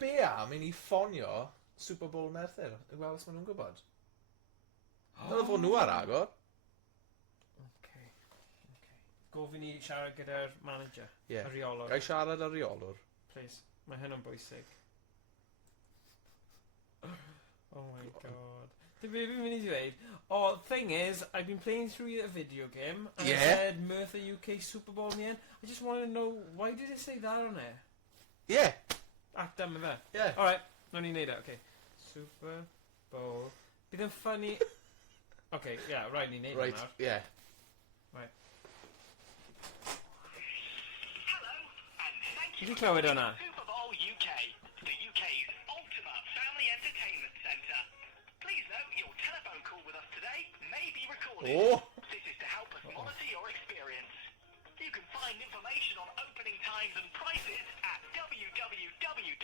be am i ni ffonio Superbowl Merthyr i weld os maen nhw'n gwybod. Dyna fod nhw ar agor. Okay. Gofyn i siarad gyda'r manager. Ie. Y reolwr. Gai siarad ar reolwr. Please. Mae hyn yn bwysig. Oh my god. Did we even need to aid? Oh, thing is, I've been playing through a video game and it said Merthyr UK Super Bowl in the end. I just want to know, why did it say that on there? Yeah. Act done with that. Yeah. Alright, no need it, okay. Super Bowl. Bydd yn funny. Okay, yeah, right, need it Right, now. yeah. Right. Hello, and thank you Did you clywed hwnna? Superbowl UK, the UK's ultimate family entertainment centre. Please note your telephone call with us today may be recorded. Oh. This is to help us monitor your experience. You can find information on opening times and prices